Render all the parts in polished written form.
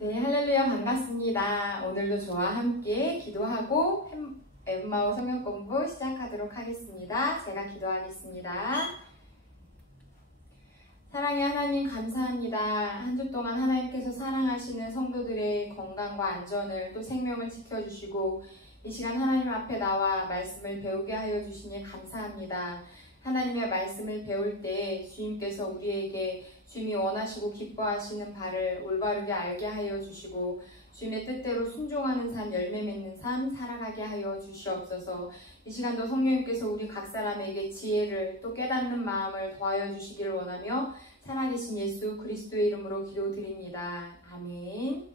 네, 할렐루야 반갑습니다. 오늘도 저와 함께 기도하고 엠마오 성경 공부 시작하도록 하겠습니다. 제가 기도하겠습니다. 사랑의 하나님 감사합니다. 한 주 동안 하나님께서 사랑하시는 성도들의 건강과 안전을 또 생명을 지켜주시고 이 시간 하나님 앞에 나와 말씀을 배우게 하여 주시니 감사합니다. 하나님의 말씀을 배울 때 주님께서 우리에게 주님이 원하시고 기뻐하시는 바를 올바르게 알게 하여 주시고 주님의 뜻대로 순종하는 삶, 열매 맺는 삶 살아가게 하여 주시옵소서. 이 시간도 성령님께서 우리 각 사람에게 지혜를 또 깨닫는 마음을 더하여 주시기를 원하며 살아계신 예수 그리스도의 이름으로 기도드립니다. 아멘.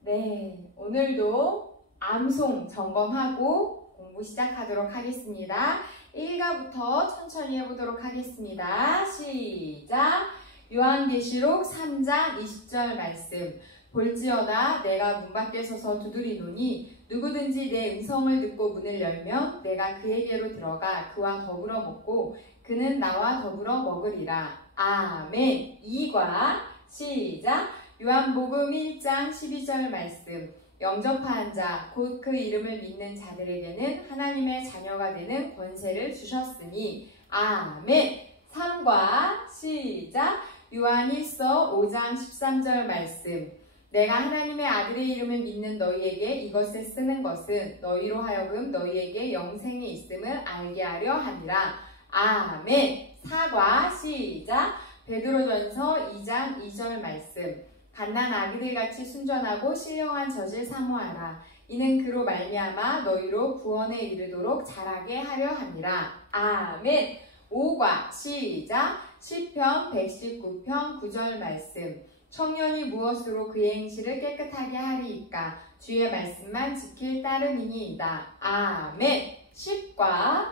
네, 오늘도 암송 점검하고 공부 시작하도록 하겠습니다. 1가부터 천천히 해보도록 하겠습니다. 시작! 요한계시록 3장 20절 말씀. 볼지어다 내가 문 밖에 서서 두드리노니 누구든지 내 음성을 듣고 문을 열면 내가 그에게로 들어가 그와 더불어 먹고 그는 나와 더불어 먹으리라. 아멘. 2과 시작! 요한복음 1장 12절 말씀. 영접한 자, 곧 그 이름을 믿는 자들에게는 하나님의 자녀가 되는 권세를 주셨으니 아멘. 3과 시작! 요한일서 5장 13절 말씀. 내가 하나님의 아들의 이름을 믿는 너희에게 이것을 쓰는 것은 너희로 하여금 너희에게 영생이 있음을 알게 하려 함이라. 아멘. 4과 시작! 베드로전서 2장 2절 말씀. 갓난 아기들같이 순전하고 신령한 젖을 사모하라. 이는 그로 말미암아 너희로 구원에 이르도록 자라게 하려 함이라. 아멘. 5과 시작! 시편 119편 9절 말씀. 청년이 무엇으로 그의 행실을 깨끗하게 하리이까? 주의 말씀만 지킬 따름이니이다. 아멘. 6과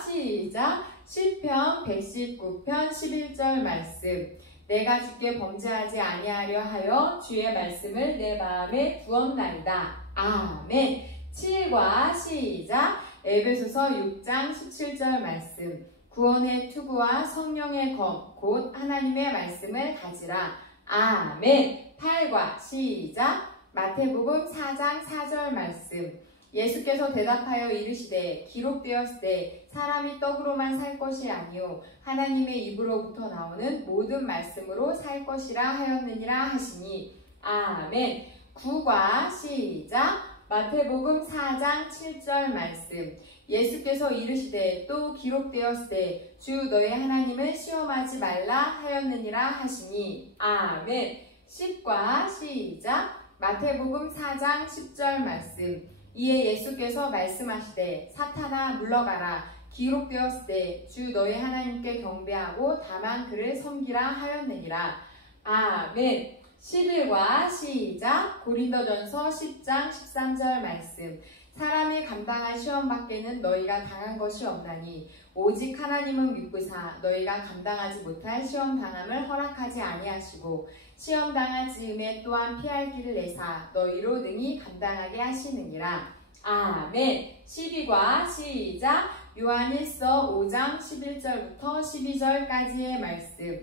시작! 시편 119편 11절 말씀. 내가 주께 범죄하지 아니하려 하여 주의 말씀을 내 마음에 두었나이다. 아멘. 7과 시작! 에베소서 6장 17절 말씀. 구원의 투구와 성령의 검, 곧 하나님의 말씀을 가지라. 아멘. 8과 시작! 마태복음 4장 4절 말씀. 예수께서 대답하여 이르시되 기록되었으되 사람이 떡으로만 살 것이 아니요 하나님의 입으로부터 나오는 모든 말씀으로 살 것이라 하였느니라 하시니 아멘. 9과 시작! 마태복음 4장 7절 말씀. 예수께서 이르시되 또 기록되었으되 주 너의 하나님을 시험하지 말라 하였느니라 하시니 아멘. 10과 시작! 마태복음 4장 10절 말씀. 이에 예수께서 말씀하시되 사탄아 물러가라. 기록되었으되 주 너의 하나님께 경배하고 다만 그를 섬기라 하였느니라. 아멘. 11과 시작! 고린도전서 10장 13절 말씀. 사람이 감당할 시험 밖에는 너희가 당한 것이 없나니 오직 하나님은 믿으사 너희가 감당하지 못할 시험 당함을 허락하지 아니하시고 시험 당할 즈음에 또한 피할 길을 내사 너희로 능히 감당하게 하시느니라. 아멘. 12과 시작! 요한일서 5장 11절부터 12절까지의 말씀.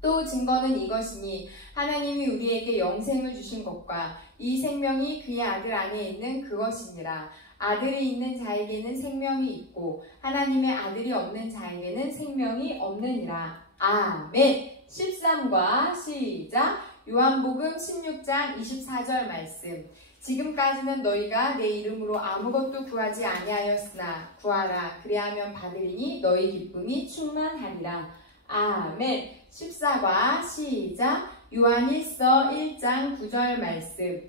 또 증거는 이것이니 하나님이 우리에게 영생을 주신 것과 이 생명이 그의 아들 안에 있는 그것이니라. 아들이 있는 자에게는 생명이 있고 하나님의 아들이 없는 자에게는 생명이 없느니라. 아멘. 13과 시작! 요한복음 16장 24절 말씀. 지금까지는 너희가 내 이름으로 아무것도 구하지 아니하였으나 구하라 그리하면 받으리니 너희 기쁨이 충만하리라. 아멘. 14과 시작! 요한일서 1장 9절 말씀.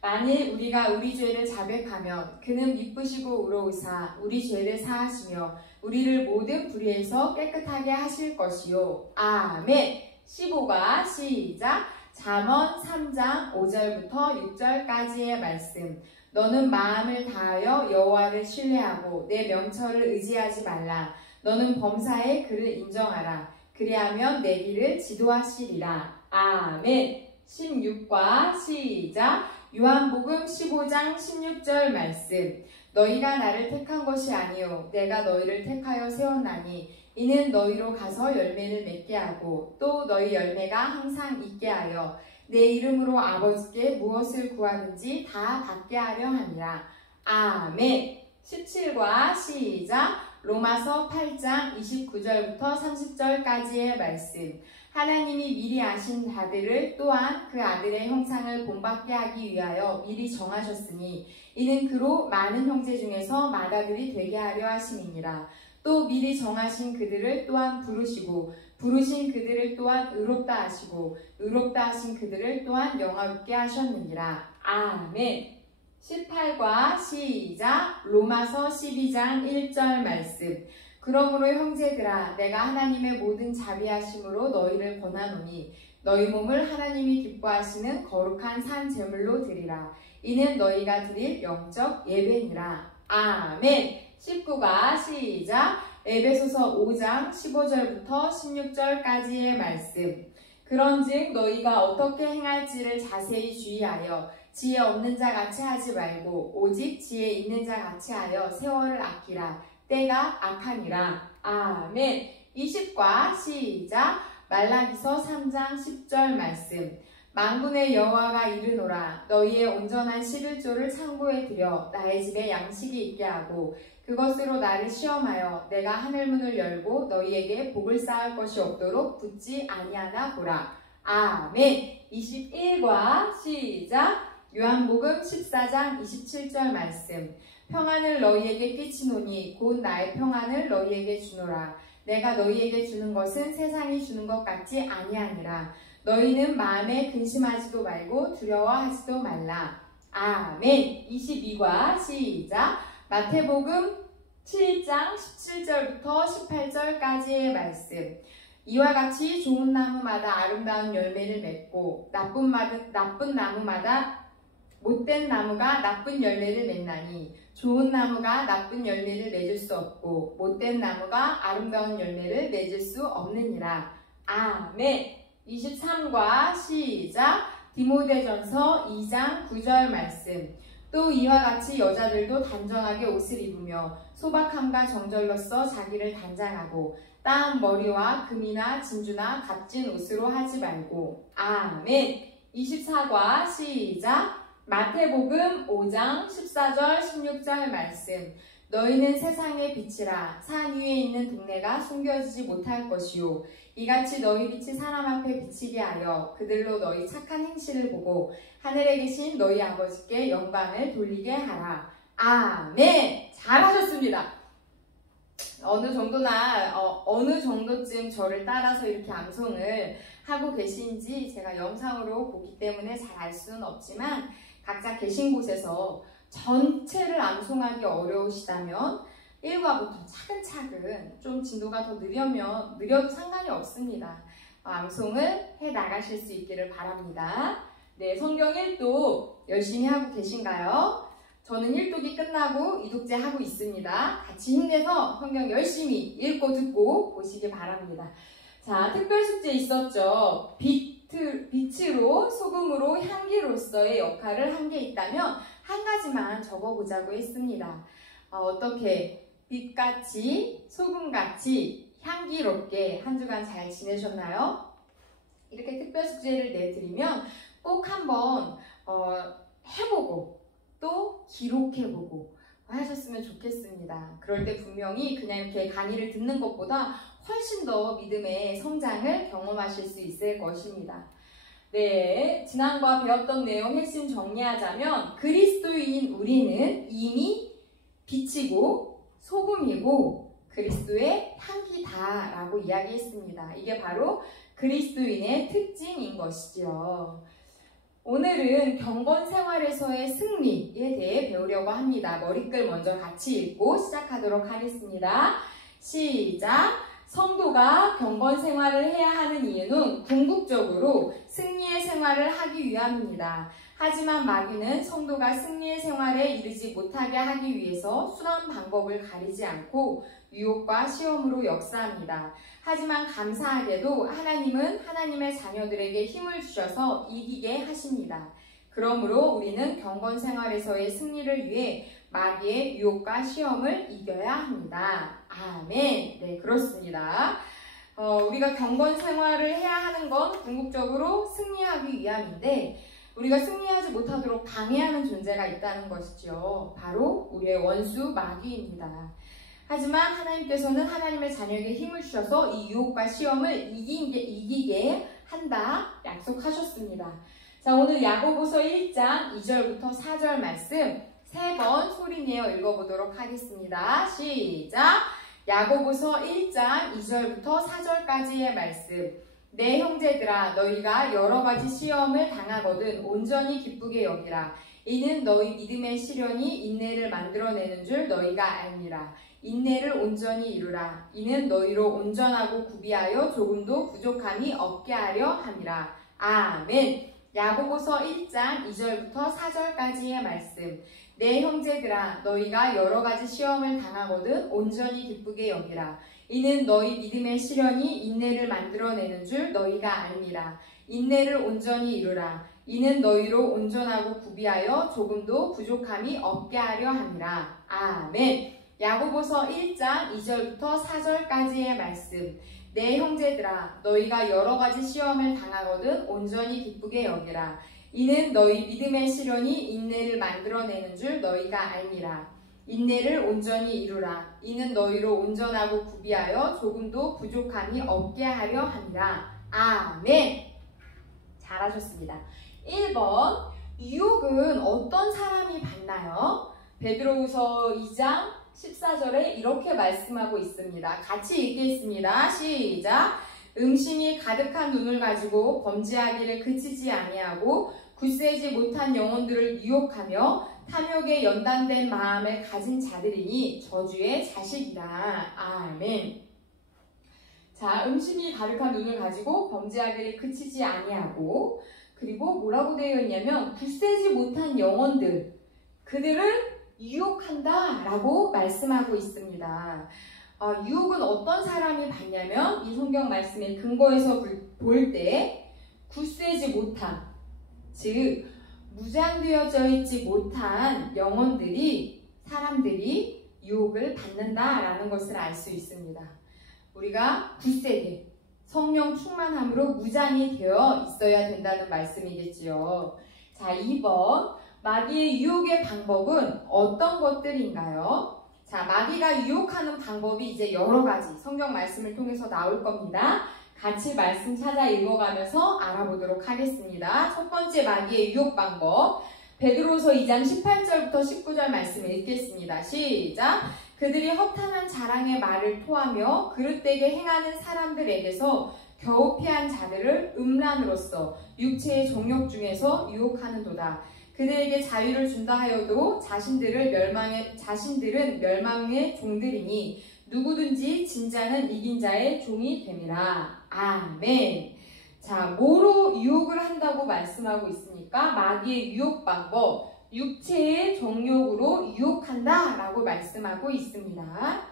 만일 우리가 우리 죄를 자백하면 그는 미쁘시고 의로우사 우리 죄를 사하시며 우리를 모든 불의에서 깨끗하게 하실 것이요. 아멘. 15과 시작! 잠언 3장 5절부터 6절까지의 말씀. 너는 마음을 다하여 여호와를 신뢰하고 내 명철을 의지하지 말라. 너는 범사에 그를 인정하라. 그리하면 내 길을 지도하시리라. 아멘. 16과 시작! 요한복음 15장 16절 말씀. 너희가 나를 택한 것이 아니요 내가 너희를 택하여 세웠나니 이는 너희로 가서 열매를 맺게 하고 또 너희 열매가 항상 있게 하여 내 이름으로 아버지께 무엇을 구하든지 다 받게 하려 함이라. 아멘. 17과 시작. 로마서 8장 29절부터 30절까지의 말씀. 하나님이 미리 아신 바들을 또한 그 아들의 형상을 본받게 하기 위하여 미리 정하셨으니 이는 그로 많은 형제 중에서 맏아들이 되게 하려 하심이니라. 또 미리 정하신 그들을 또한 부르시고 부르신 그들을 또한 의롭다 하시고 의롭다 하신 그들을 또한 영화롭게 하셨느니라. 아멘. 18과 시작. 로마서 12장 1절 말씀. 그러므로 형제들아 내가 하나님의 모든 자비하심으로 너희를 권하노니 너희 몸을 하나님이 기뻐하시는 거룩한 산 제물로 드리라. 이는 너희가 드릴 영적 예배니라. 아멘. 19가 시작. 에베소서 5장 15절부터 16절까지의 말씀. 그런즉 너희가 어떻게 행할지를 자세히 주의하여 지혜 없는 자 같이 하지 말고 오직 지혜 있는 자 같이 하여 세월을 아끼라. 때가 악하니라. 아멘. 20과 시작. 말라기서 3장 10절 말씀. 만군의 여호와가 이르노라. 너희의 온전한 11조를 창고에 들여 나의 집에 양식이 있게 하고 그것으로 나를 시험하여 내가 하늘문을 열고 너희에게 복을 쌓을 것이 없도록 붙지 아니하나 보라. 아멘. 21과 시작. 요한복음 14장 27절 말씀. 평안을 너희에게 끼치노니 곧 나의 평안을 너희에게 주노라. 내가 너희에게 주는 것은 세상이 주는 것 같지 아니하니라. 너희는 마음에 근심하지도 말고 두려워하지도 말라. 아멘. 22과 시작. 마태복음 7장 17절부터 18절까지의 말씀. 이와 같이 좋은 나무마다 아름다운 열매를 맺고 나쁜 나무마다 못된 나무가 나쁜 열매를 맺나니 좋은 나무가 나쁜 열매를 맺을 수 없고 못된 나무가 아름다운 열매를 맺을 수 없느니라. 아멘. 23과 시작. 디모데전서 2장 9절 말씀. 또 이와 같이 여자들도 단정하게 옷을 입으며 소박함과 정절로써 자기를 단장하고 따은 머리와 금이나 진주나 값진 옷으로 하지 말고. 아멘. 24과 시작. 마태복음 5장 14절 16절 말씀. 너희는 세상의 빛이라. 산 위에 있는 동네가 숨겨지지 못할 것이요 이같이 너희 빛이 사람 앞에 비치게 하여 그들로 너희 착한 행실을 보고 하늘에 계신 너희 아버지께 영광을 돌리게 하라. 아멘. 잘하셨습니다. 어느 정도쯤 저를 따라서 이렇게 암송을 하고 계신지 제가 영상으로 보기 때문에 잘 알 수는 없지만 각자 계신 곳에서 전체를 암송하기 어려우시다면 1과부터 차근차근 좀 진도가 더 느려도 상관이 없습니다. 암송을 해 나가실 수 있기를 바랍니다. 네, 성경 1독 열심히 하고 계신가요? 저는 1독이 끝나고 2독째 하고 있습니다. 같이 힘내서 성경 열심히 읽고 듣고 보시기 바랍니다. 자, 특별 숙제 있었죠. 빛으로 소금으로 향기로서의 역할을 한 게 있다면 한 가지만 적어보자고 했습니다. 어떻게 빛같이 소금같이 향기롭게 한 주간 잘 지내셨나요? 이렇게 특별 숙제를 내드리면 꼭 한번 해보고 또 기록해보고 하셨으면 좋겠습니다. 그럴 때 분명히 그냥 이렇게 강의를 듣는 것보다 훨씬 더 믿음의 성장을 경험하실 수 있을 것입니다. 네, 지난과 배웠던 내용 핵심 정리하자면 그리스도인인 우리는 이미 빛이고 소금이고 그리스도의 향기다라고 이야기했습니다. 이게 바로 그리스도인의 특징인 것이지요. 오늘은 경건 생활에서의 승리에 대해 배우려고 합니다. 머리글 먼저 같이 읽고 시작하도록 하겠습니다. 시작! 성도가 경건 생활을 해야 하는 이유는 궁극적으로 승리의 생활을 하기 위함입니다. 하지만 마귀는 성도가 승리의 생활에 이르지 못하게 하기 위해서 수단 방법을 가리지 않고 유혹과 시험으로 역사합니다. 하지만 감사하게도 하나님은 하나님의 자녀들에게 힘을 주셔서 이기게 하십니다. 그러므로 우리는 경건 생활에서의 승리를 위해 마귀의 유혹과 시험을 이겨야 합니다. 아멘. 네, 그렇습니다. 우리가 경건 생활을 해야 하는 건 궁극적으로 승리하기 위함인데 우리가 승리하지 못하도록 방해하는 존재가 있다는 것이죠. 바로 우리의 원수 마귀입니다. 하지만 하나님께서는 하나님의 자녀에게 힘을 주셔서 이 유혹과 시험을 이기게 한다 약속하셨습니다. 자, 오늘 야고보서 1장 2절부터 4절 말씀 3번 소리내어 읽어보도록 하겠습니다. 시작! 야고보서 1장 2절부터 4절까지의 말씀. 내 형제들아 너희가 여러가지 시험을 당하거든 온전히 기쁘게 여기라. 이는 너희 믿음의 시련이 인내를 만들어내는 줄 너희가 알미라. 인내를 온전히 이루라. 이는 너희로 온전하고 구비하여 조금도 부족함이 없게 하려 함이라. 아멘. 야고보서 1장 2절부터 4절까지의 말씀. 내 형제들아 너희가 여러가지 시험을 당하거든 온전히 기쁘게 여기라. 이는 너희 믿음의 시련이 인내를 만들어내는 줄 너희가 알미라. 인내를 온전히 이루라. 이는 너희로 온전하고 구비하여 조금도 부족함이 없게 하려 함이라. 아멘. 야고보서 1장 2절부터 4절까지의 말씀. 내 형제들아 너희가 여러가지 시험을 당하거든 온전히 기쁘게 여기라. 이는 너희 믿음의 시련이 인내를 만들어내는 줄 너희가 알미라. 인내를 온전히 이루라. 이는 너희로 온전하고 구비하여 조금도 부족함이 없게 하려 함이라. 아멘. 잘하셨습니다. 1번 유혹은 어떤 사람이 받나요? 베드로후서 2장 14절에 이렇게 말씀하고 있습니다. 같이 읽겠습니다. 시작! 음심이 가득한 눈을 가지고 범죄하기를 그치지 아니하고 굳세지 못한 영혼들을 유혹하며 탐욕에 연단된 마음을 가진 자들이니 저주의 자식이라. 아멘. 자, 음심이 가득한 눈을 가지고 범죄하기를 그치지 아니하고 그리고 뭐라고 되어 있냐면 굳세지 못한 영혼들 그들을 유혹한다 라고 말씀하고 있습니다. 유혹은 어떤 사람이 받냐면 이 성경 말씀의 근거에서 볼 때 굳세지 못한 즉 무장되어져 있지 못한 영혼들이 사람들이 유혹을 받는다라는 것을 알 수 있습니다. 우리가 굳세게 성령 충만함으로 무장이 되어 있어야 된다는 말씀이겠지요. 자, 2번 마귀의 유혹의 방법은 어떤 것들인가요? 자, 마귀가 유혹하는 방법이 이제 여러 가지 성경 말씀을 통해서 나올 겁니다. 같이 말씀 찾아 읽어가면서 알아보도록 하겠습니다. 첫 번째 마귀의 유혹 방법 베드로서 2장 18절부터 19절 말씀을 읽겠습니다. 시작! 그들이 허탄한 자랑의 말을 토하며 그릇되게 행하는 사람들에게서 겨우 피한 자들을 음란으로써 육체의 정욕 중에서 유혹하는도다. 그들에게 자유를 준다 하여도 자신들은 멸망의 종들이니 누구든지 진자는 이긴 자의 종이 됨이라. 아멘. 자, 뭐로 유혹을 한다고 말씀하고 있습니까? 마귀의 유혹 방법, 육체의 정욕으로 유혹한다 라고 말씀하고 있습니다.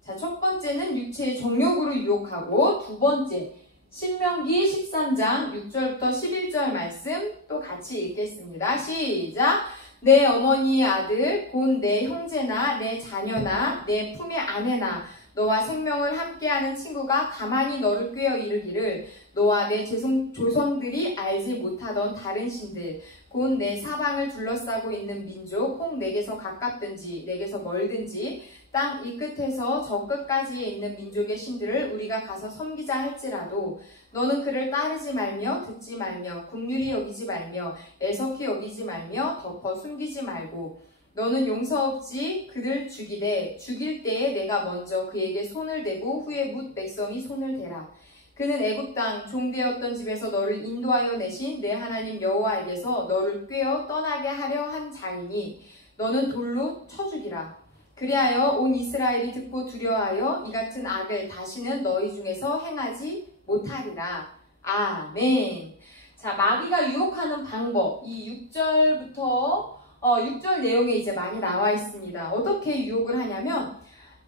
자, 첫 번째는 육체의 정욕으로 유혹하고 두 번째 신명기 13장 6절부터 11절 말씀 또 같이 읽겠습니다. 시작! 내 어머니의 아들 곧 내 형제나 내 자녀나 내 품의 아내나 너와 생명을 함께하는 친구가 가만히 너를 꾀어 이르기를 너와 내 조상들이 알지 못하던 다른 신들 곧 내 사방을 둘러싸고 있는 민족 혹 내게서 가깝든지 내게서 멀든지 땅 이 끝에서 저 끝까지에 있는 민족의 신들을 우리가 가서 섬기자 할지라도 너는 그를 따르지 말며 듣지 말며 긍휼히 여기지 말며 애석히 여기지 말며 덮어 숨기지 말고 너는 용서 없이 그를 죽이되 죽일 때에 내가 먼저 그에게 손을 대고 후에 뭇 백성이 손을 대라. 그는 애굽 땅 종되었던 집에서 너를 인도하여 내신 내 하나님 여호와에게서 너를 꾀어 떠나게 하려 한 자이니 너는 돌로 쳐 죽이라. 그리하여 온 이스라엘이 듣고 두려워하여 이 같은 악을 다시는 너희 중에서 행하지 못하리라. 아멘. 자, 마귀가 유혹하는 방법 이 6절 내용에 이제 많이 나와 있습니다. 어떻게 유혹을 하냐면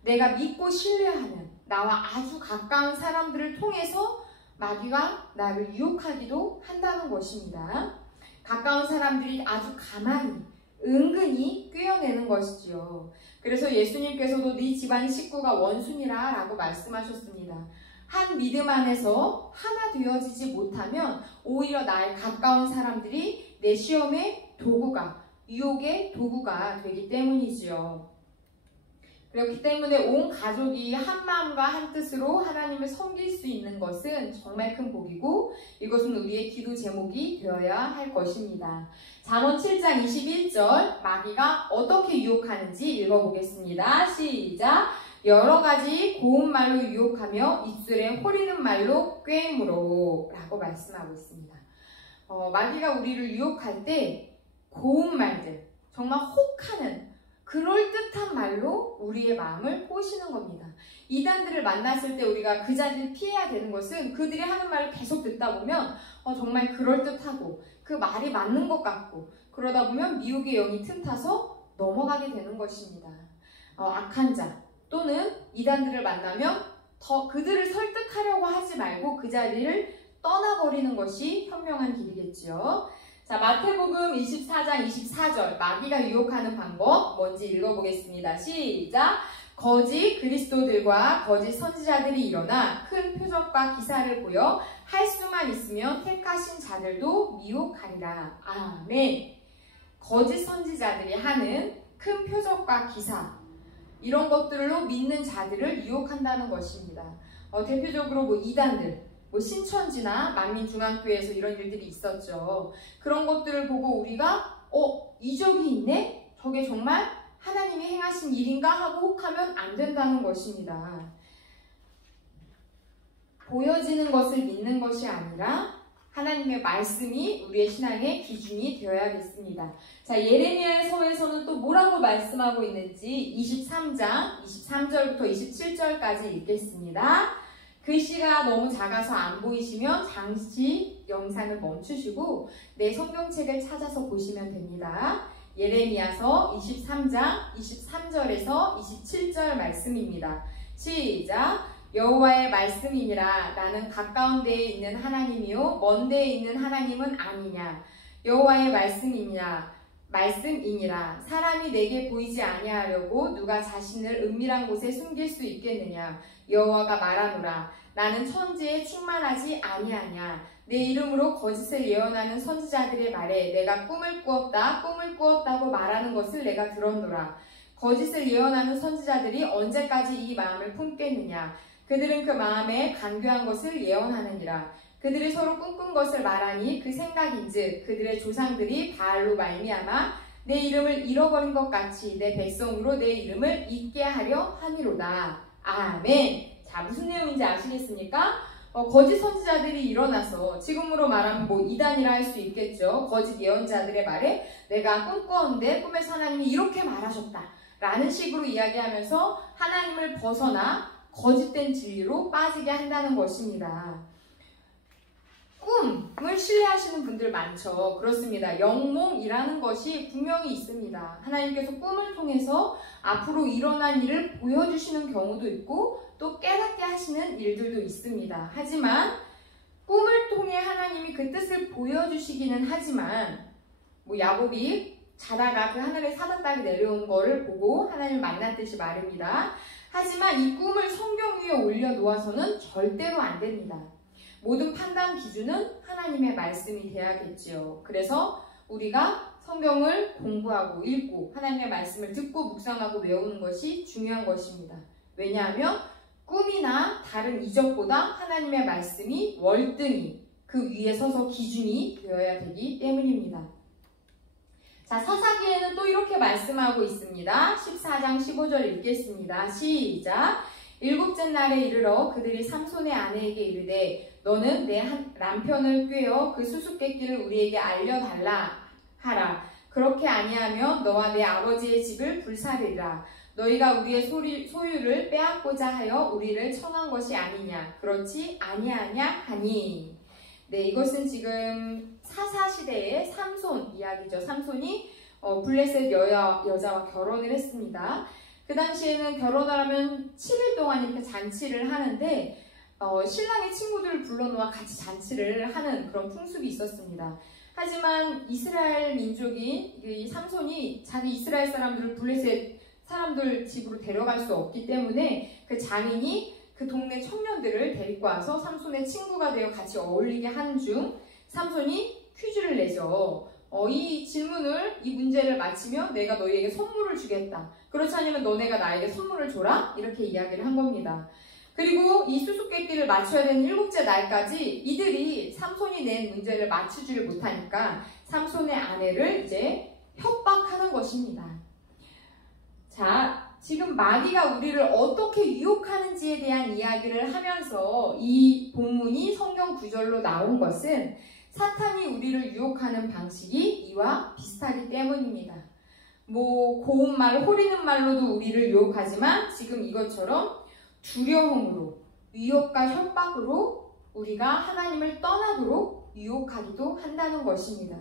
내가 믿고 신뢰하는 나와 아주 가까운 사람들을 통해서 마귀가 나를 유혹하기도 한다는 것입니다. 가까운 사람들이 아주 가만히 은근히 꿰어내는 것이지요. 그래서 예수님께서도 네 집안 식구가 원수니라 라고 말씀하셨습니다. 한 믿음 안에서 하나 되어지지 못하면 오히려 나에 가까운 사람들이 내 시험의 도구가, 유혹의 도구가 되기 때문이지요. 그렇기 때문에 온 가족이 한 마음과 한 뜻으로 하나님을 섬길 수 있는 것은 정말 큰 복이고 이것은 우리의 기도 제목이 되어야 할 것입니다. 잠언 7장 21절 마귀가 어떻게 유혹하는지 읽어보겠습니다. 시작! 여러 가지 고운 말로 유혹하며 입술에 호리는 말로 꾀므로 라고 말씀하고 있습니다. 마귀가 우리를 유혹할 때 고운 말들, 정말 혹하는 그럴듯한 말로 우리의 마음을 꼬시는 겁니다. 이단들을 만났을 때 우리가 그 자리를 피해야 되는 것은 그들이 하는 말을 계속 듣다 보면 정말 그럴듯하고 그 말이 맞는 것 같고 그러다 보면 미혹의 영이 틈타서 넘어가게 되는 것입니다. 악한 자 또는 이단들을 만나면 더 그들을 설득하려고 하지 말고 그 자리를 떠나버리는 것이 현명한 길이겠지요. 자, 마태복음 24장 24절 마귀가 유혹하는 방법 뭔지 읽어보겠습니다. 시작! 거짓 그리스도들과 거짓 선지자들이 일어나 큰 표적과 기사를 보여 할 수만 있으면 택하신 자들도 미혹하리라. 아멘. 거짓 선지자들이 하는 큰 표적과 기사 이런 것들로 믿는 자들을 유혹한다는 것입니다. 대표적으로 이단들 신천지나 만민중앙교회에서 이런 일들이 있었죠. 그런 것들을 보고 우리가 이적이 있네? 저게 정말 하나님이 행하신 일인가 하고 혹하면 안 된다는 것입니다. 보여지는 것을 믿는 것이 아니라 하나님의 말씀이 우리의 신앙의 기준이 되어야겠습니다. 자, 예레미야서에서는 또 뭐라고 말씀하고 있는지 23장 23절부터 27절까지 읽겠습니다. 글씨가 너무 작아서 안 보이시면 잠시 영상을 멈추시고 내 성경책을 찾아서 보시면 됩니다. 예레미야서 23장 23절에서 27절 말씀입니다. 시작! 여호와의 말씀이니라. 나는 가까운 데에 있는 하나님이요 먼 데에 있는 하나님은 아니냐. 여호와의 말씀이니라. 사람이 내게 보이지 아니하려고 누가 자신을 은밀한 곳에 숨길 수 있겠느냐. 여호와가 말하노라. 나는 천지에 충만하지 아니하냐. 내 이름으로 거짓을 예언하는 선지자들의 말에 내가 꿈을 꾸었다고 말하는 것을 내가 들었노라. 거짓을 예언하는 선지자들이 언제까지 이 마음을 품겠느냐. 그들은 그 마음에 간교한 것을 예언하느니라. 그들이 서로 꿈꾼 것을 말하니 그 생각인즉 그들의 조상들이 바알로 말미암아 내 이름을 잃어버린 것 같이 내 백성으로 내 이름을 잊게 하려 함이로다. 아멘. 자, 무슨 내용인지 아시겠습니까? 거짓 선지자들이 일어나서 지금으로 말하면 이단이라 할 수 있겠죠. 거짓 예언자들의 말에 내가 꿈꾸었는데 꿈에서 하나님이 이렇게 말하셨다 라는 식으로 이야기하면서 하나님을 벗어나 거짓된 진리로 빠지게 한다는 것입니다. 꿈을 신뢰하시는 분들 많죠. 그렇습니다. 영몽이라는 것이 분명히 있습니다. 하나님께서 꿈을 통해서 앞으로 일어난 일을 보여주시는 경우도 있고 또 깨닫게 하시는 일들도 있습니다. 하지만 꿈을 통해 하나님이 그 뜻을 보여주시기는 하지만 야곱이 자다가 그 하늘에 사자딸이 내려온 거를 보고 하나님을 만났듯이 말입니다. 하지만 이 꿈을 성경 위에 올려놓아서는 절대로 안 됩니다. 모든 판단 기준은 하나님의 말씀이 돼야겠지요. 그래서 우리가 성경을 공부하고 읽고 하나님의 말씀을 듣고 묵상하고 외우는 것이 중요한 것입니다. 왜냐하면 꿈이나 다른 이적보다 하나님의 말씀이 월등히 그 위에 서서 기준이 되어야 되기 때문입니다. 자, 사사기에는 또 이렇게 말씀하고 있습니다. 14장 15절 읽겠습니다. 시작! 일곱째 날에 이르러 그들이 삼손의 아내에게 이르되 너는 내 남편을 꾀어 그 수수께끼를 우리에게 알려달라 하라. 그렇게 아니하면 너와 내 아버지의 집을 불사르리라. 너희가 우리의 소유를 빼앗고자 하여 우리를 청한 것이 아니냐. 그렇지 아니하냐 하니. 네, 이것은 지금 사사시대의 삼손 이야기죠. 삼손이 블레셋 여자와 결혼을 했습니다. 그 당시에는 결혼을 하면 7일 동안 이렇게 잔치를 하는데 신랑의 친구들을 불러놓아 같이 잔치를 하는 그런 풍습이 있었습니다. 하지만 이스라엘 민족이 이 삼손이 자기 이스라엘 사람들을 블레셋 사람들 집으로 데려갈 수 없기 때문에 그 장인이 그 동네 청년들을 데리고 와서 삼손의 친구가 되어 같이 어울리게 하는 중 삼손이 퀴즈를 내죠. 이 질문을, 이 문제를 맞히면 내가 너희에게 선물을 주겠다. 그렇지 않으면 너네가 나에게 선물을 줘라. 이렇게 이야기를 한 겁니다. 그리고 이 수수께끼를 맞춰야 되는 7째 날까지 이들이 삼손이 낸 문제를 맞추지를 못하니까 삼손의 아내를 이제 협박하는 것입니다. 자, 지금 마귀가 우리를 어떻게 유혹하는지에 대한 이야기를 하면서 이 본문이 성경 구절로 나온 것은 사탄이 우리를 유혹하는 방식이 이와 비슷하기 때문입니다. 고운 말, 호리는 말로도 우리를 유혹하지만 지금 이것처럼 두려움으로, 위협과 협박으로 우리가 하나님을 떠나도록 유혹하기도 한다는 것입니다.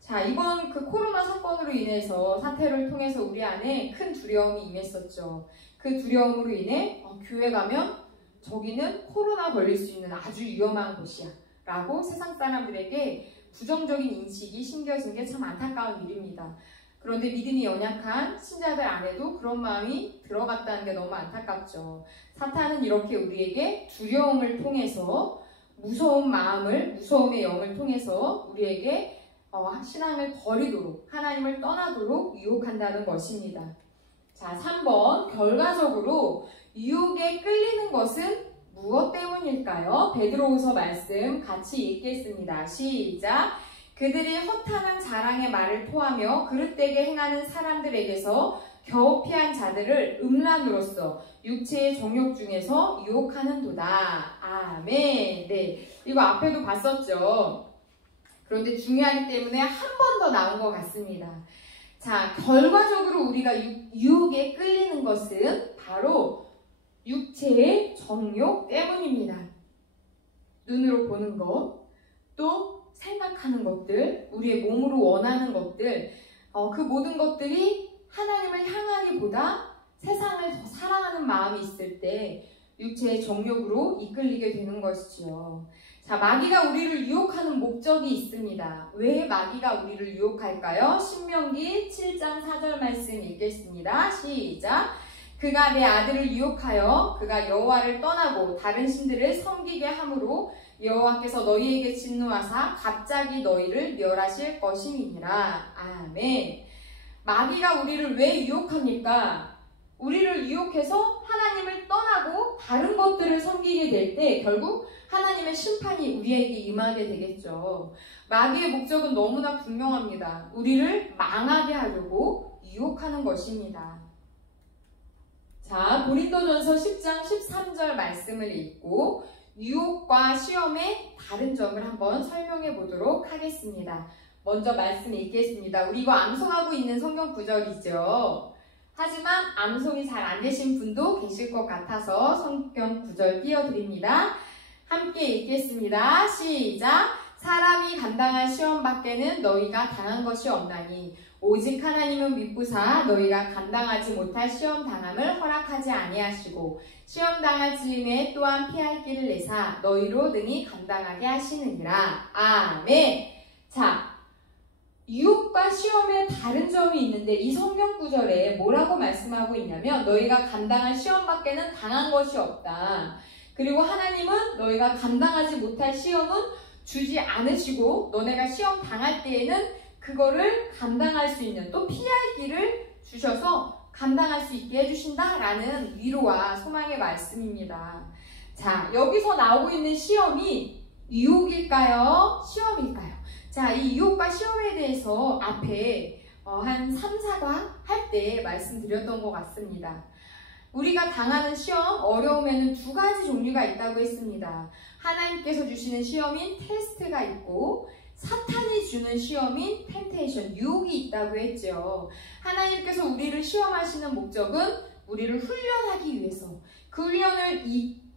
자, 이번 그 코로나 사건으로 인해서 사태를 통해서 우리 안에 큰 두려움이 임했었죠. 그 두려움으로 인해 교회 가면 저기는 코로나 걸릴 수 있는 아주 위험한 곳이야 라고 세상 사람들에게 부정적인 인식이 심겨진 게 참 안타까운 일입니다. 그런데 믿음이 연약한 신자들 안에도 그런 마음이 들어갔다는 게 너무 안타깝죠. 사탄은 이렇게 우리에게 두려움을 통해서 무서움의 영을 통해서 우리에게 신앙을 버리도록, 하나님을 떠나도록 유혹한다는 것입니다. 자, 3번, 결과적으로 유혹에 끌리는 것은 무엇 때문일까요? 베드로후서 말씀 같이 읽겠습니다. 시작! 그들이 허탄한 자랑의 말을 토하며 그릇되게 행하는 사람들에게서 겨우 피한 자들을 음란으로써 육체의 정욕 중에서 유혹하는도다. 아멘. 네, 이거 앞에도 봤었죠. 그런데 중요하기 때문에 한 번 더 나온 것 같습니다. 자, 결과적으로 우리가 유혹에 끌리는 것은 바로 육체의 정욕 때문입니다. 눈으로 보는 것, 또 생각하는 것들, 우리의 몸으로 원하는 것들, 그 모든 것들이 하나님을 향하기보다 세상을 더 사랑하는 마음이 있을 때 육체의 정욕으로 이끌리게 되는 것이지요. 자, 마귀가 우리를 유혹하는 목적이 있습니다. 왜 마귀가 우리를 유혹할까요? 신명기 7장 4절 말씀 읽겠습니다. 시작! 그가 내 아들을 유혹하여 그가 여호와를 떠나고 다른 신들을 섬기게 함으로 여호와께서 너희에게 진노하사 갑자기 너희를 멸하실 것임이니라. 아멘. 마귀가 우리를 왜 유혹합니까? 우리를 유혹해서 하나님을 떠나고 다른 것들을 섬기게 될 때 결국 하나님의 심판이 우리에게 임하게 되겠죠. 마귀의 목적은 너무나 분명합니다. 우리를 망하게 하려고 유혹하는 것입니다. 자, 고린도전서 10장 13절 말씀을 읽고 유혹과 시험의 다른 점을 한번 설명해 보도록 하겠습니다. 먼저 말씀 읽겠습니다. 우리 이거 암송하고 있는 성경 구절이죠. 하지만 암송이 잘 안 되신 분도 계실 것 같아서 성경 구절 띄워드립니다. 함께 읽겠습니다. 시작! 사람이 감당할 시험 밖에는 너희가 당한 것이 없나니 오직 하나님은 미쁘사 너희가 감당하지 못할 시험 당함을 허락하지 아니하시고 시험 당할 즈음에 또한 피할 길을 내사 너희로 능히 감당하게 하시느니라. 아멘. 자, 유혹과 시험의 다른 점이 있는데 이 성경 구절에 뭐라고 말씀하고 있냐면 너희가 감당할 시험 밖에는 당한 것이 없다. 그리고 하나님은 너희가 감당하지 못할 시험은 주지 않으시고 너네가 시험 당할 때에는 그거를 감당할 수 있는 또 피할 길을 주셔서 감당할 수 있게 해주신다라는 위로와 소망의 말씀입니다. 자, 여기서 나오고 있는 시험이 유혹일까요? 시험일까요? 자, 이 유혹과 시험에 대해서 앞에 한 3, 4강 할 때 말씀드렸던 것 같습니다. 우리가 당하는 시험, 어려움에는 두 가지 종류가 있다고 했습니다. 하나님께서 주시는 시험인 테스트가 있고 사탄이 주는 시험인 템테이션, 유혹이 있다고 했죠. 하나님께서 우리를 시험하시는 목적은 우리를 훈련하기 위해서 그 훈련을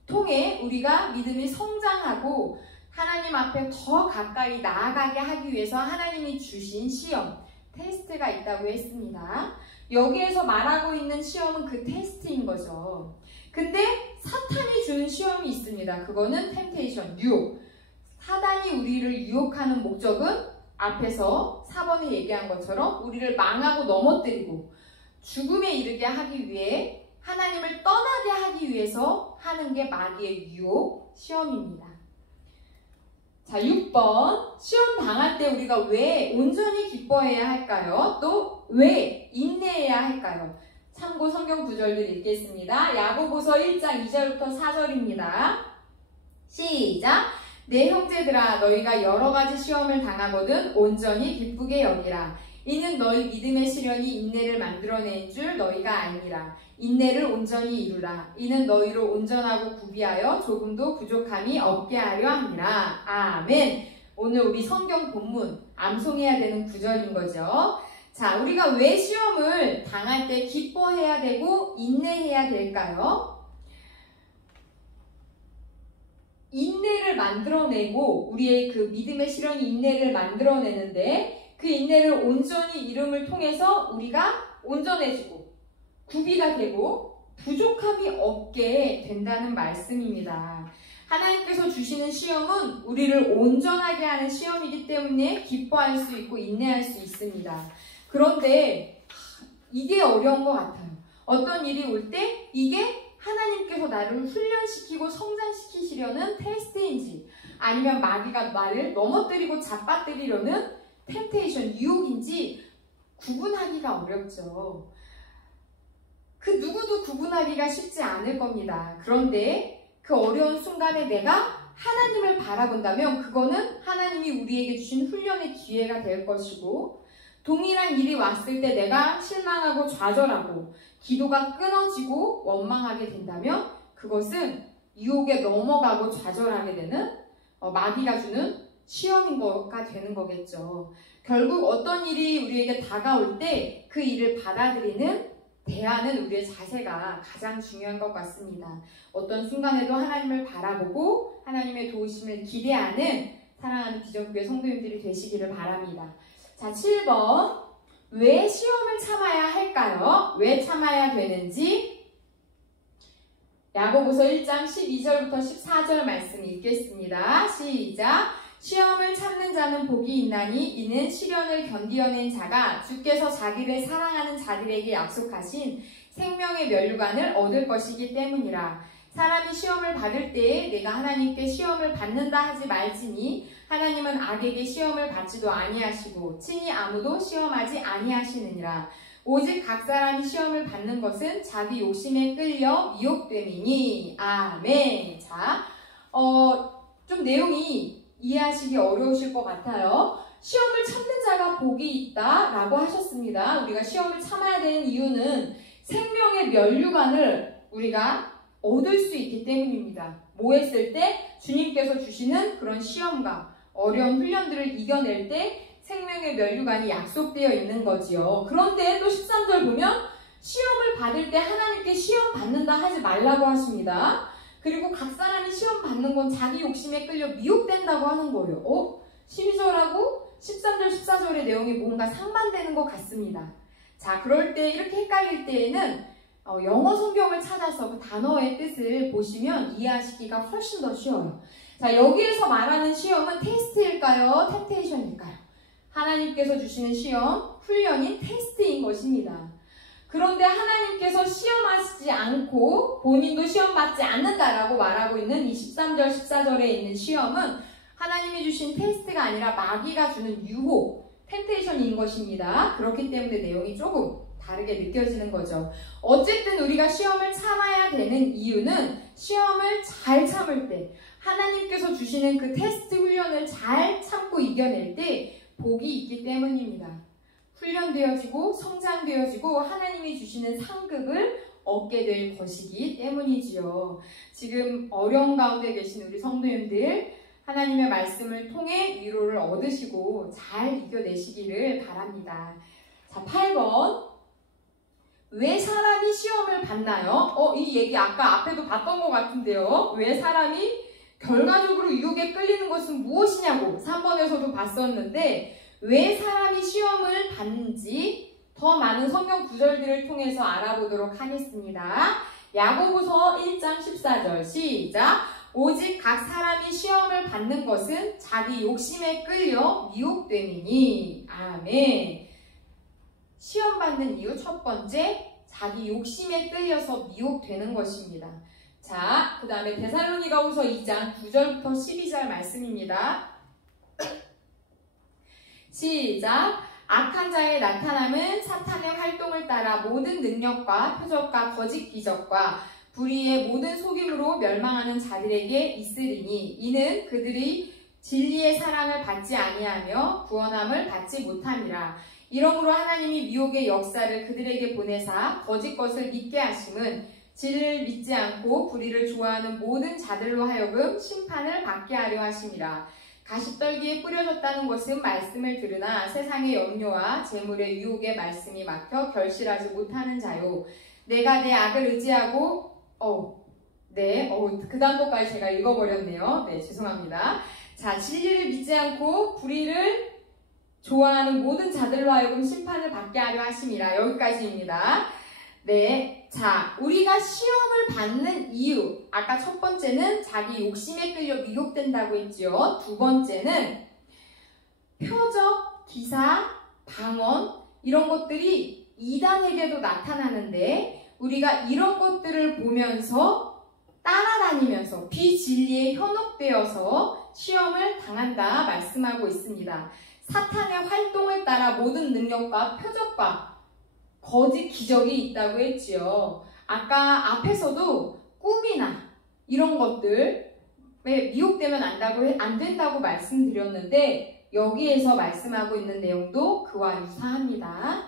통해 우리가 믿음이 성장하고 하나님 앞에 더 가까이 나아가게 하기 위해서 하나님이 주신 시험, 테스트가 있다고 했습니다. 여기에서 말하고 있는 시험은 그 테스트인 거죠. 근데 사탄이 주는 시험이 있습니다. 그거는 템테이션, 유혹. 사단이 우리를 유혹하는 목적은 앞에서 4번에 얘기한 것처럼 우리를 망하고 넘어뜨리고 죽음에 이르게 하기 위해 하나님을 떠나게 하기 위해서 하는 게 마귀의 유혹, 시험입니다. 자, 6번. 시험 당할 때 우리가 왜 온전히 기뻐해야 할까요? 또 왜 인내해야 할까요? 참고 성경 구절들 읽겠습니다. 야고보서 1장 2절부터 4절입니다. 시작! 내 형제들아, 너희가 여러 가지 시험을 당하거든 온전히 기쁘게 여기라. 이는 너희 믿음의 시련이 인내를 만들어낸 줄 너희가 알미라. 인내를 온전히 이루라. 이는 너희로 온전하고 구비하여 조금도 부족함이 없게 하려 함이라. 아멘. 오늘 우리 성경 본문 암송해야 되는 구절인 거죠. 자, 우리가 왜 시험을 당할 때 기뻐해야 되고 인내해야 될까요? 인내를 만들어내고 우리의 그 믿음의 시련이 인내를 만들어내는데 그 인내를 온전히 이름을 통해서 우리가 온전해지고 구비가 되고 부족함이 없게 된다는 말씀입니다. 하나님께서 주시는 시험은 우리를 온전하게 하는 시험이기 때문에 기뻐할 수 있고 인내할 수 있습니다. 그런데 이게 어려운 것 같아요. 어떤 일이 올 때 이게 하나님께서 나를 훈련시키고 성장시키시려는 테스트인지 아니면 마귀가 나를 넘어뜨리고 잡아뜨리려는 템테이션, 유혹인지 구분하기가 어렵죠. 그 누구도 구분하기가 쉽지 않을 겁니다. 그런데 그 어려운 순간에 내가 하나님을 바라본다면 그거는 하나님이 우리에게 주신 훈련의 기회가 될 것이고 동일한 일이 왔을 때 내가 실망하고 좌절하고 기도가 끊어지고 원망하게 된다면 그것은 유혹에 넘어가고 좌절하게 되는 마귀가 주는 시험인 거가 되는 거겠죠. 결국 어떤 일이 우리에게 다가올 때 그 일을 받아들이는 대하는 우리의 자세가 가장 중요한 것 같습니다. 어떤 순간에도 하나님을 바라보고 하나님의 도우심을 기대하는 사랑하는 비전교회 성도님들이 되시기를 바랍니다. 자, 7번. 왜 시험을 참아야 할까요? 왜 참아야 되는지 야고보서 1장 12절부터 14절 말씀 읽겠습니다. 시작! 시험을 참는 자는 복이 있나니 이는 시련을 견디어낸 자가 주께서 자기를 사랑하는 자들에게 약속하신 생명의 면류관을 얻을 것이기 때문이라. 사람이 시험을 받을 때에 내가 하나님께 시험을 받는다 하지 말지니 하나님은 악에게 시험을 받지도 아니하시고 친히 아무도 시험하지 아니하시느니라. 오직 각 사람이 시험을 받는 것은 자기 욕심에 끌려 미혹됨이니. 아멘. 자, 좀 내용이 이해하시기 어려우실 것 같아요. 시험을 참는 자가 복이 있다 라고 하셨습니다. 우리가 시험을 참아야 되는 이유는 생명의 면류관을 우리가 얻을 수 있기 때문입니다. 뭐 했을 때? 주님께서 주시는 그런 시험과 어려운 훈련들을 이겨낼 때 생명의 면류관이 약속되어 있는 거지요. 그런데 또 13절 보면 시험을 받을 때 하나님께 시험 받는다 하지 말라고 하십니다. 그리고 각 사람이 시험 받는 건 자기 욕심에 끌려 미혹된다고 하는 거예요. 12절하고 13절, 14절의 내용이 뭔가 상반되는 것 같습니다. 자, 그럴 때 이렇게 헷갈릴 때에는 영어 성경을 찾아서 그 단어의 뜻을 보시면 이해하시기가 훨씬 더 쉬워요. 자, 여기에서 말하는 시험은 테스트일까요? 템테이션일까요? 하나님께서 주시는 시험, 훈련인 테스트인 것입니다. 그런데 하나님께서 시험하시지 않고 본인도 시험받지 않는다라고 말하고 있는 이 13절, 14절에 있는 시험은 하나님이 주신 테스트가 아니라 마귀가 주는 유혹, 템테이션인 것입니다. 그렇기 때문에 내용이 조금 다르게 느껴지는 거죠. 어쨌든 우리가 시험을 참아야 되는 이유는 시험을 잘 참을 때 하나님께서 주시는 그 테스트 훈련을 잘 참고 이겨낼 때 복이 있기 때문입니다. 훈련되어지고 성장되어지고 하나님이 주시는 상급을 얻게 될 것이기 때문이지요. 지금 어려운 가운데 계신 우리 성도님들 하나님의 말씀을 통해 위로를 얻으시고 잘 이겨내시기를 바랍니다. 자, 8번. 왜 사람이 시험을 받나요? 이 얘기 아까 앞에도 봤던 것 같은데요. 왜 사람이 결과적으로 유혹에 끌리는 것은 무엇이냐고 3번에서도 봤었는데 왜 사람이 시험을 받는지 더 많은 성경 구절들을 통해서 알아보도록 하겠습니다. 야고보서 1장 14절 시작! 오직 각 사람이 시험을 받는 것은 자기 욕심에 끌려 미혹됨이니. 아멘. 시험 받는 이유 첫 번째, 자기 욕심에 끌려서 미혹되는 것입니다. 자, 그 다음에 데살로니가후서 2장 9절부터 12절 말씀입니다. 시작. 악한 자의 나타남은 사탄의 활동을 따라 모든 능력과 표적과 거짓 기적과 불의의 모든 속임으로 멸망하는 자들에게 있으리니 이는 그들이 진리의 사랑을 받지 아니하며 구원함을 받지 못함이라. 이러므로 하나님이 미혹의 역사를 그들에게 보내사 거짓 것을 믿게 하심은 진리를 믿지 않고 불의를 좋아하는 모든 자들로 하여금 심판을 받게 하려 하심이라. 가십떨기에 뿌려졌다는 것은 말씀을 들으나 세상의 염려와 재물의 유혹에 말씀이 막혀 결실하지 못하는 자요. 내가 내 악을 의지하고 그 다음 것까지 제가 읽어버렸네요. 네, 죄송합니다. 자, 진리를 믿지 않고 불의를 좋아하는 모든 자들로 하여금 심판을 받게 하려 하심이라. 여기까지입니다. 네, 자, 우리가 시험을 받는 이유. 아까 첫 번째는 자기 욕심에 끌려 미혹된다고 했죠. 두 번째는 표적, 기사, 방언 이런 것들이 이단에게도 나타나는데 우리가 이런 것들을 보면서 따라다니면서 비진리에 현혹되어서 시험을 당한다 말씀하고 있습니다. 사탄의 활동을 따라 모든 능력과 표적과 거짓 기적이 있다고 했지요. 아까 앞에서도 꿈이나 이런 것들에 미혹되면 안 된다고 말씀드렸는데 여기에서 말씀하고 있는 내용도 그와 유사합니다.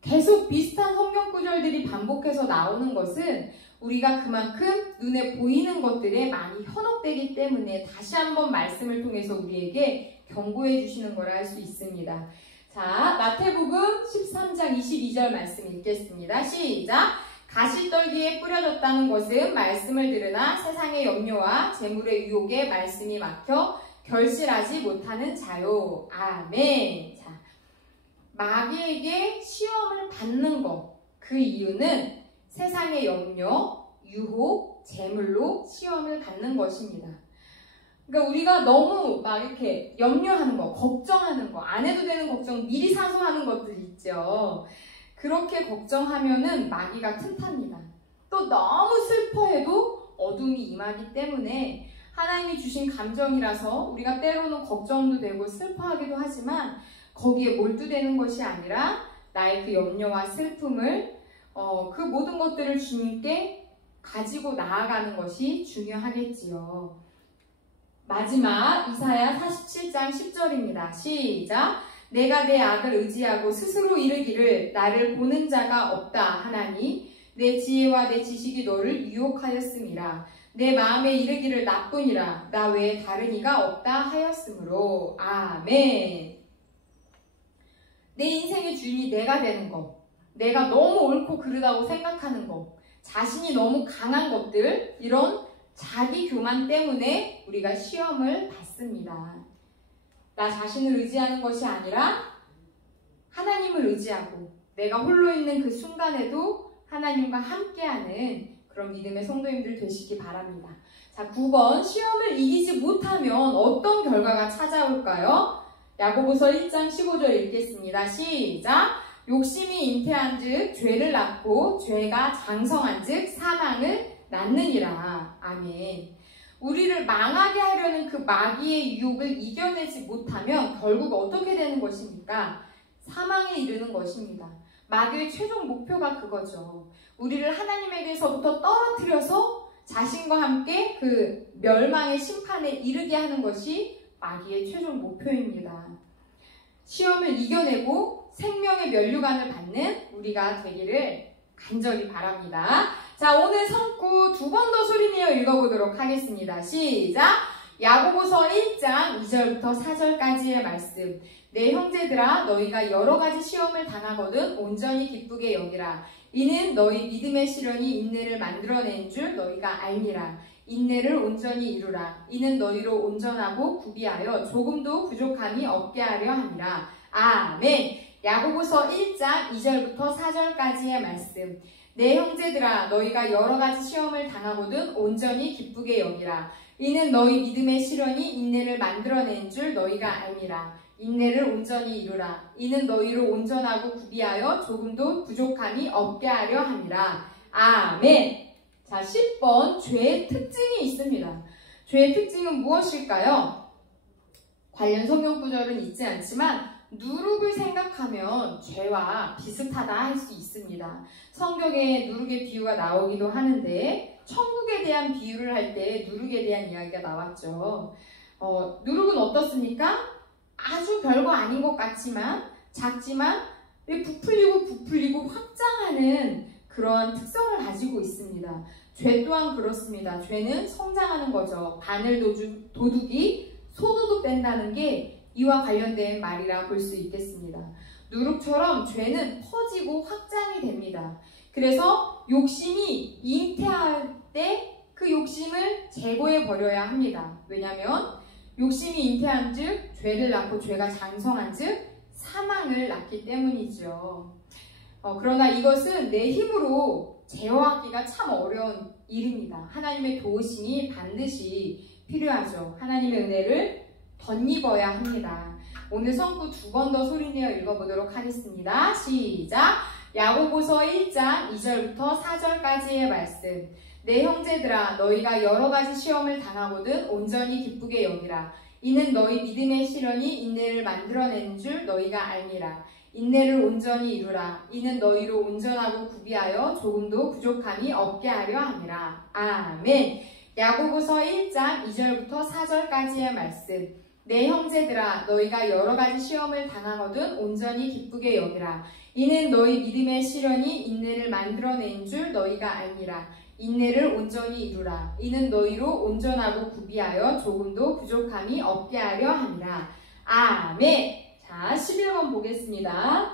계속 비슷한 성경 구절들이 반복해서 나오는 것은 우리가 그만큼 눈에 보이는 것들에 많이 현혹되기 때문에 다시 한번 말씀을 통해서 우리에게 경고해 주시는 거라 할 수 있습니다. 자, 마태복음 13장 22절 말씀 읽겠습니다. 시작! 가시떨기에 뿌려졌다는 것은 말씀을 들으나 세상의 염려와 재물의 유혹에 말씀이 막혀 결실하지 못하는 자요. 아멘. 자, 마귀에게 시험을 받는 것, 그 이유는 세상의 염려, 유혹, 재물로 시험을 받는 것입니다. 그러니까 우리가 너무 막 이렇게 염려하는 거, 걱정하는 거, 안 해도 되는 걱정 미리 사서 하는 것들 있죠. 그렇게 걱정하면은 마귀가 틈탑니다. 또 너무 슬퍼해도 어둠이 임하기 때문에 하나님이 주신 감정이라서 우리가 때로는 걱정도 되고 슬퍼하기도 하지만 거기에 몰두되는 것이 아니라 나의 그 염려와 슬픔을 그 모든 것들을 주님께 가지고 나아가는 것이 중요하겠지요. 마지막 이사야 47장 10절입니다. 시작! 내가 내 악을 의지하고 스스로 이르기를 나를 보는 자가 없다 하나니 내 지혜와 내 지식이 너를 유혹하였음이라. 내 마음에 이르기를 나뿐이라 나 외에 다른 이가 없다 하였으므로. 아멘. 내 인생의 주인이 내가 되는 것, 내가 너무 옳고 그르다고 생각하는 것, 자신이 너무 강한 것들, 이런 자기 교만 때문에 우리가 시험을 받습니다. 나 자신을 의지하는 것이 아니라 하나님을 의지하고 내가 홀로 있는 그 순간에도 하나님과 함께하는 그런 믿음의 성도님들 되시기 바랍니다. 자, 9번 시험을 이기지 못하면 어떤 결과가 찾아올까요? 야고보서 1장 15절 읽겠습니다. 시작! 욕심이 잉태한 즉 죄를 낳고 죄가 장성한 즉 사망을 낳느니라. 아멘. 우리를 망하게 하려는 그 마귀의 유혹을 이겨내지 못하면 결국 어떻게 되는 것입니까? 사망에 이르는 것입니다. 마귀의 최종 목표가 그거죠. 우리를 하나님에게서부터 떨어뜨려서 자신과 함께 그 멸망의 심판에 이르게 하는 것이 마귀의 최종 목표입니다. 시험을 이겨내고 생명의 면류관을 받는 우리가 되기를 간절히 바랍니다. 자, 오늘 성구 두 번 더 소리내어 읽어보도록 하겠습니다. 시작! 야고보서 1장 2절부터 4절까지의 말씀. 내 형제들아 너희가 여러 가지 시험을 당하거든 온전히 기쁘게 여기라. 이는 너희 믿음의 시련이 인내를 만들어낸 줄 너희가 알미라. 인내를 온전히 이루라. 이는 너희로 온전하고 구비하여 조금도 부족함이 없게 하려 함이라. 아멘. 야고보서 1장 2절부터 4절까지의 말씀. 내 형제들아 너희가 여러 가지 시험을 당하거든 온전히 기쁘게 여기라. 이는 너희 믿음의 실현이 인내를 만들어낸 줄 너희가 알미라. 인내를 온전히 이루라. 이는 너희로 온전하고 구비하여 조금도 부족함이 없게 하려 함이라. 아멘. 자, 10번 죄의 특징이 있습니다. 죄의 특징은 무엇일까요? 관련 성경 구절은 있지 않지만 누룩을 생각하면 죄와 비슷하다 할 수 있습니다. 성경에 누룩의 비유가 나오기도 하는데 천국에 대한 비유를 할 때 누룩에 대한 이야기가 나왔죠. 누룩은 어떻습니까? 아주 별거 아닌 것 같지만 작지만 부풀리고 확장하는 그런 특성을 가지고 있습니다. 죄 또한 그렇습니다. 죄는 성장하는 거죠. 바늘 도둑이 소도둑 뺀다는 게 이와 관련된 말이라 볼 수 있겠습니다. 누룩처럼 죄는 퍼지고 확장이 됩니다. 그래서 욕심이 잉태할 때 그 욕심을 제거해 버려야 합니다. 왜냐하면 욕심이 잉태한 즉 죄를 낳고 죄가 장성한 즉 사망을 낳기 때문이죠. 그러나 이것은 내 힘으로 제어하기가 참 어려운 일입니다. 하나님의 도우심이 반드시 필요하죠. 하나님의 은혜를 덧입어야 합니다. 오늘 성구 2번 더 소리내어 읽어보도록 하겠습니다. 시작! 야고보서 1장 2절부터 4절까지의 말씀. 내 형제들아 너희가 여러 가지 시험을 당하거든 온전히 기쁘게 여기라. 이는 너희 믿음의 실현이 인내를 만들어내는 줄 너희가 알미라. 인내를 온전히 이루라. 이는 너희로 온전하고 구비하여 조금도 부족함이 없게 하려 함이라. 아멘. 야고보서 1장 2절부터 4절까지의 말씀. 내 형제들아 너희가 여러 가지 시험을 당하거든 온전히 기쁘게 여기라. 이는 너희 믿음의 실현이 인내를 만들어낸 줄 너희가 알미라. 인내를 온전히 이루라. 이는 너희로 온전하고 구비하여 조금도 부족함이 없게 하려 함이라. 아멘. 자, 11번 보겠습니다.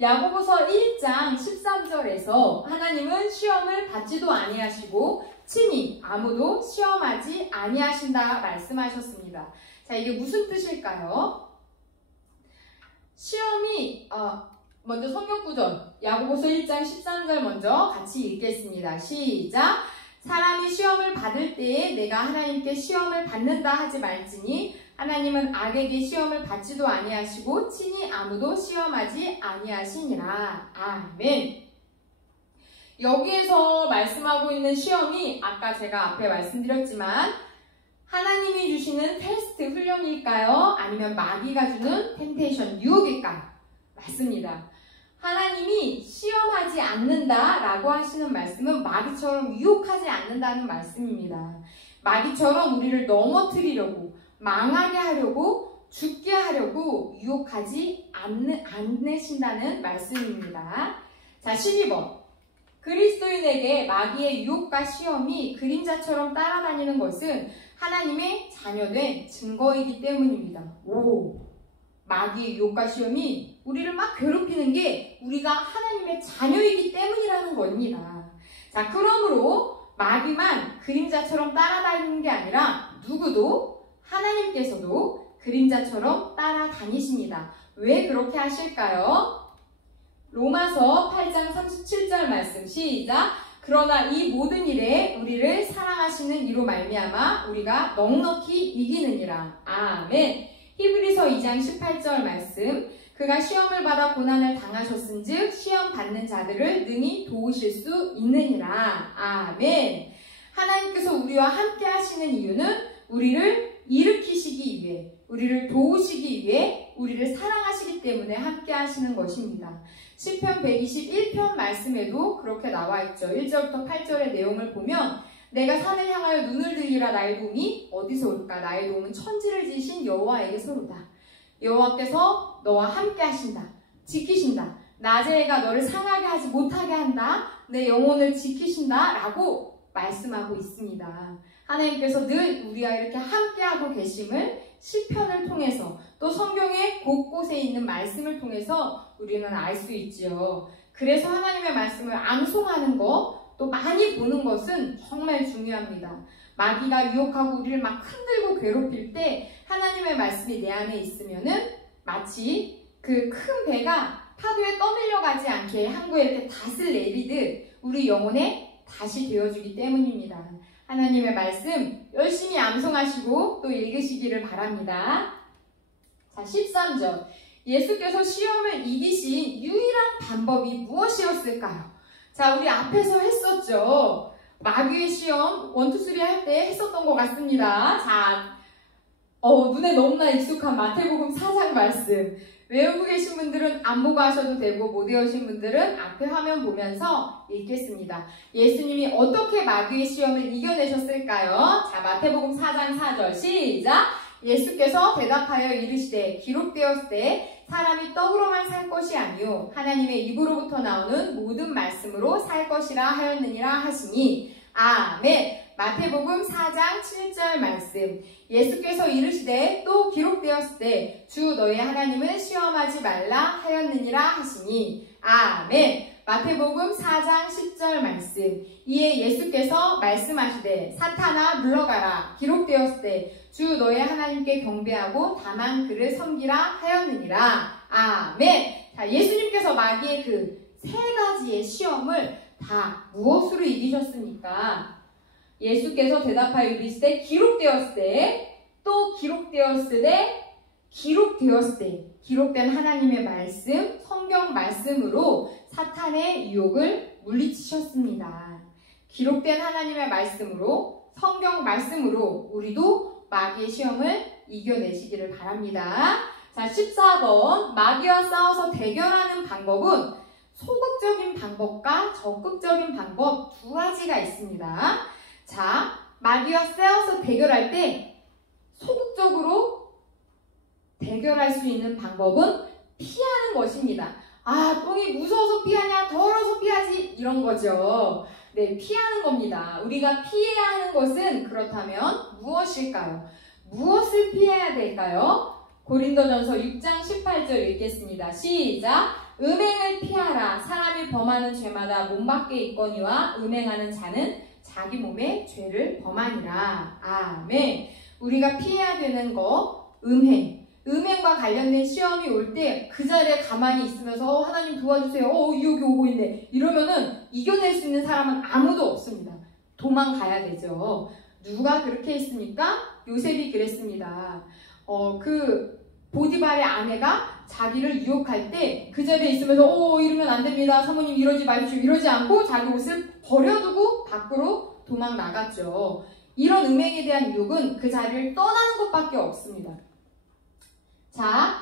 야고보서 1장 13절에서 하나님은 시험을 받지도 아니하시고 친히 아무도 시험하지 아니하신다 말씀하셨습니다. 자, 이게 무슨 뜻일까요? 시험이 먼저 성경 구절 야고보서 1장 13절 먼저 같이 읽겠습니다. 시작! 사람이 시험을 받을 때에 내가 하나님께 시험을 받는다 하지 말지니 하나님은 악에게 시험을 받지도 아니하시고 친히 아무도 시험하지 아니하시니라. 아멘. 여기에서 말씀하고 있는 시험이 아까 제가 앞에 말씀드렸지만 하나님이 주시는 테스트 훈련일까요? 아니면 마귀가 주는 템테이션 유혹일까요? 맞습니다. 하나님이 시험하지 않는다라고 하시는 말씀은 마귀처럼 유혹하지 않는다는 말씀입니다. 마귀처럼 우리를 넘어뜨리려고 망하게 하려고 죽게 하려고 유혹하지 않으신다는 말씀입니다. 자, 12번. 그리스도인에게 마귀의 유혹과 시험이 그림자처럼 따라다니는 것은 하나님의 자녀된 증거이기 때문입니다. 마귀의 유혹과 시험이 우리를 막 괴롭히는 게 우리가 하나님의 자녀이기 때문이라는 겁니다. 자, 그러므로 마귀만 그림자처럼 따라다니는 게 아니라 누구도 하나님께서도 그림자처럼 따라다니십니다. 왜 그렇게 하실까요? 로마서 8장 37절 말씀 시작! 그러나 이 모든 일에 우리를 사랑하시는 이로 말미암아 우리가 넉넉히 이기느니라. 아멘. 히브리서 2장 18절 말씀. 그가 시험을 받아 고난을 당하셨은즉 시험 받는 자들을 능히 도우실 수 있느니라. 아멘. 하나님께서 우리와 함께 하시는 이유는 우리를 일으키시기 위해, 우리를 도우시기 위해, 우리를 사랑하시기 때문에 함께 하시는 것입니다. 시편 121편 말씀에도 그렇게 나와 있죠. 1절부터 8절의 내용을 보면 내가 산을 향하여 눈을 들리라. 나의 도움이 어디서 올까? 나의 도움은 천지를 지으신 여호와에게서로다. 여호와께서 너와 함께 하신다. 지키신다. 낮의 해가 너를 상하게 하지 못하게 한다. 내 영혼을 지키신다. 라고 말씀하고 있습니다. 하나님께서 늘 우리와 이렇게 함께하고 계심을 시편을 통해서 또 성경의 곳곳에 있는 말씀을 통해서 우리는 알 수 있지요. 그래서 하나님의 말씀을 암송하는 것, 또 많이 보는 것은 정말 중요합니다. 마귀가 유혹하고 우리를 막 흔들고 괴롭힐 때 하나님의 말씀이 내 안에 있으면은 마치 그 큰 배가 파도에 떠밀려가지 않게 항구에 이렇게 닷을 내리듯 우리 영혼에 닷이 되어주기 때문입니다. 하나님의 말씀 열심히 암송하시고 또 읽으시기를 바랍니다. 자, 13절. 예수께서 시험을 이기신 유일한 방법이 무엇이었을까요? 자, 우리 앞에서 했었죠. 마귀의 시험 1, 2, 3 할 때 했었던 것 같습니다. 자, 눈에 너무나 익숙한 마태복음 4장 말씀. 외우고 계신 분들은 안 보고 하셔도 되고 못 외우신 분들은 앞에 화면 보면서 읽겠습니다. 예수님이 어떻게 마귀의 시험을 이겨내셨을까요? 자, 마태복음 4장 4절 시작! 예수께서 대답하여 이르시되 기록되었으되 사람이 떡으로만 살 것이 아니요 하나님의 입으로부터 나오는 모든 말씀으로 살 것이라 하였느니라 하시니 아멘. 마태복음 4장 7절 말씀. 예수께서 이르시되 또 기록되었으되 주 너의 하나님을 시험하지 말라 하였느니라 하시니 아멘. 마태복음 4장 10절 말씀. 이에 예수께서 말씀하시되 사탄아 물러가라 기록되었으되 주 너의 하나님께 경배하고 다만 그를 섬기라 하였느니라 아멘. 자, 예수님께서 마귀의 그 세 가지의 시험을 다 무엇으로 이기셨습니까? 예수께서 대답하여 이르시되 기록되었으되 또 기록되었으되 기록되었으되 기록된 하나님의 말씀, 성경 말씀으로 사탄의 유혹을 물리치셨습니다. 기록된 하나님의 말씀으로, 성경 말씀으로 우리도 마귀의 시험을 이겨내시기를 바랍니다. 자, 14번. 마귀와 싸워서 대결하는 방법은 소극적인 방법과 적극적인 방법 두 가지가 있습니다. 자, 마귀와 싸워서 대결할 때 소극적으로 대결할 수 있는 방법은 피하는 것입니다. 아, 똥이 무서워서 피하냐, 더러워서 피하지, 이런 거죠. 네, 피하는 겁니다. 우리가 피해야 하는 것은 그렇다면 무엇일까요? 무엇을 피해야 될까요? 고린도전서 6장 18절 읽겠습니다. 시작! 음행을 피하라. 사람이 범하는 죄마다 몸 밖에 있거니와 음행하는 자는 자기 몸에 죄를 범하니라. 아멘. 우리가 피해야 되는 거 음행. 음행과 관련된 시험이 올 때 그 자리에 가만히 있으면서 하나님 도와주세요. 유혹이 오고 있네. 이러면은 이겨낼 수 있는 사람은 아무도 없습니다. 도망가야 되죠. 누가 그렇게 했습니까? 요셉이 그랬습니다. 그 보디발의 아내가 자기를 유혹할 때 그 자리에 있으면서 이러면 안 됩니다. 사모님 이러지 마십시오. 이러지 않고 자기 옷을 버려두고 밖으로 도망 나갔죠. 이런 음행에 대한 유혹은 그 자리를 떠나는 것밖에 없습니다. 자,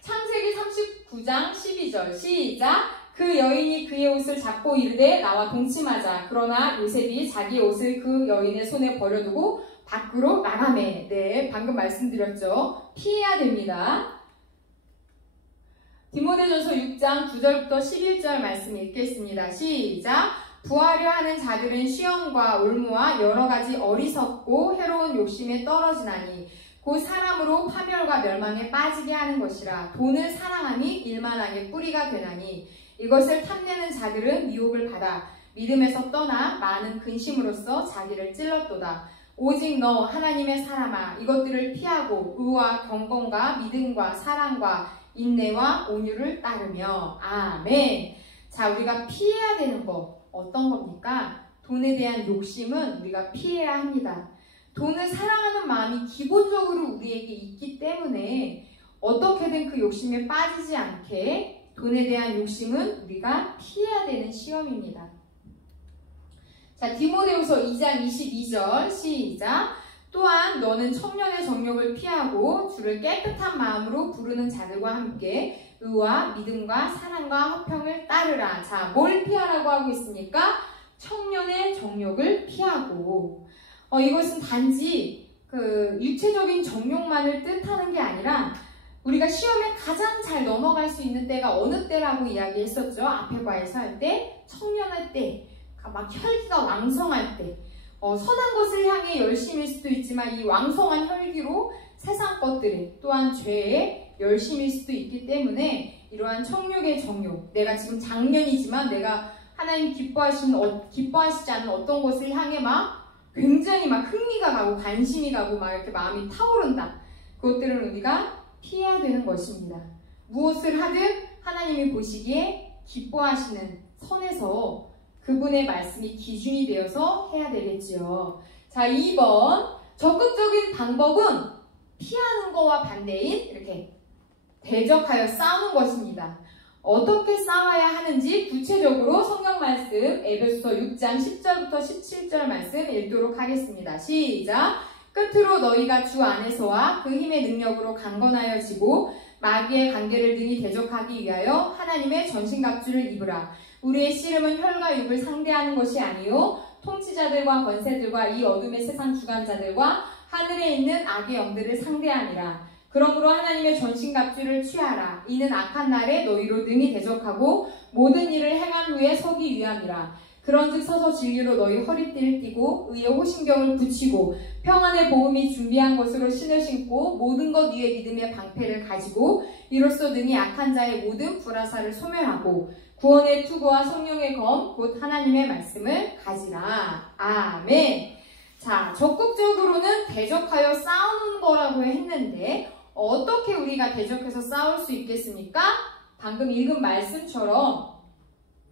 창세기 39장 12절 시작! 그 여인이 그의 옷을 잡고 이르되 나와 동침하자. 그러나 요셉이 자기 옷을 그 여인의 손에 버려두고 밖으로 나가매. 네, 방금 말씀드렸죠. 피해야 됩니다. 디모데전서 6장 9절부터 11절 말씀 읽겠습니다. 시작! 부하려 하는 자들은 시험과 올무와 여러 가지 어리석고 해로운 욕심에 떨어지나니 곧 사람으로 파멸과 멸망에 빠지게 하는 것이라. 돈을 사랑하니 일만하게 뿌리가 되나니 이것을 탐내는 자들은 미혹을 받아 믿음에서 떠나 많은 근심으로써 자기를 찔렀도다. 오직 너 하나님의 사람아 이것들을 피하고 의와 경건과 믿음과 사랑과 인내와 온유를 따르며 아멘. 자, 우리가 피해야 되는 것 어떤 겁니까? 돈에 대한 욕심은 우리가 피해야 합니다. 돈을 사랑하는 마음이 기본적으로 우리에게 있기 때문에 어떻게든 그 욕심에 빠지지 않게 돈에 대한 욕심은 우리가 피해야 되는 시험입니다. 자, 디모데후서 2장 22절 시작! 또한 너는 청년의 정욕을 피하고 주를 깨끗한 마음으로 부르는 자들과 함께 의와 믿음과 사랑과 화평을 따르라. 자, 뭘 피하라고 하고 있습니까? 청년의 정욕을 피하고. 이것은 단지 그 육체적인 정욕만을 뜻하는 게 아니라 우리가 시험에 가장 잘 넘어갈 수 있는 때가 어느 때라고 이야기했었죠. 앞에 과에서 할 때, 청년할 때, 막 혈기가 왕성할 때, 선한 것을 향해 열심일 수도 있지만 이 왕성한 혈기로 세상 것들에 또한 죄에 열심일 수도 있기 때문에 이러한 청욕의 정욕, 내가 지금 장년이지만 내가 하나님 기뻐하시지 않은 어떤 것을 향해 막 굉장히 막 흥미가 가고 관심이 가고 막 이렇게 마음이 타오른다. 그것들은 우리가 피해야 되는 것입니다. 무엇을 하든 하나님이 보시기에 기뻐하시는 선에서 그분의 말씀이 기준이 되어서 해야 되겠지요. 자, 2번. 적극적인 방법은 피하는 거와 반대인 이렇게 대적하여 싸우는 것입니다. 어떻게 싸워야 하는지 구체적으로 성경 말씀 에베소서 6장 10절부터 17절 말씀 읽도록 하겠습니다. 시작! 끝으로 너희가 주 안에서와 그 힘의 능력으로 강건하여지고 마귀의 관계를 능히 대적하기 위하여 하나님의 전신갑주를 입으라. 우리의 씨름은 혈과 육을 상대하는 것이 아니요 통치자들과 권세들과 이 어둠의 세상 주관자들과 하늘에 있는 악의 영들을 상대하니라. 그러므로 하나님의 전신갑주를 취하라. 이는 악한 날에 너희로 능히 대적하고 모든 일을 행한 후에 서기 위함이라. 그런즉 서서 진리로 너희 허리띠를 띠고 의의 호심경을 붙이고 평안의 복음이 준비한 것으로 신을 신고 모든 것 위에 믿음의 방패를 가지고 이로써 능히 악한 자의 모든 불화살을 소멸하고 구원의 투구와 성령의 검 곧 하나님의 말씀을 가지라. 아멘. 자, 적극적으로는 대적하여 싸우는 거라고 했는데 어떻게 우리가 대적해서 싸울 수 있겠습니까? 방금 읽은 말씀처럼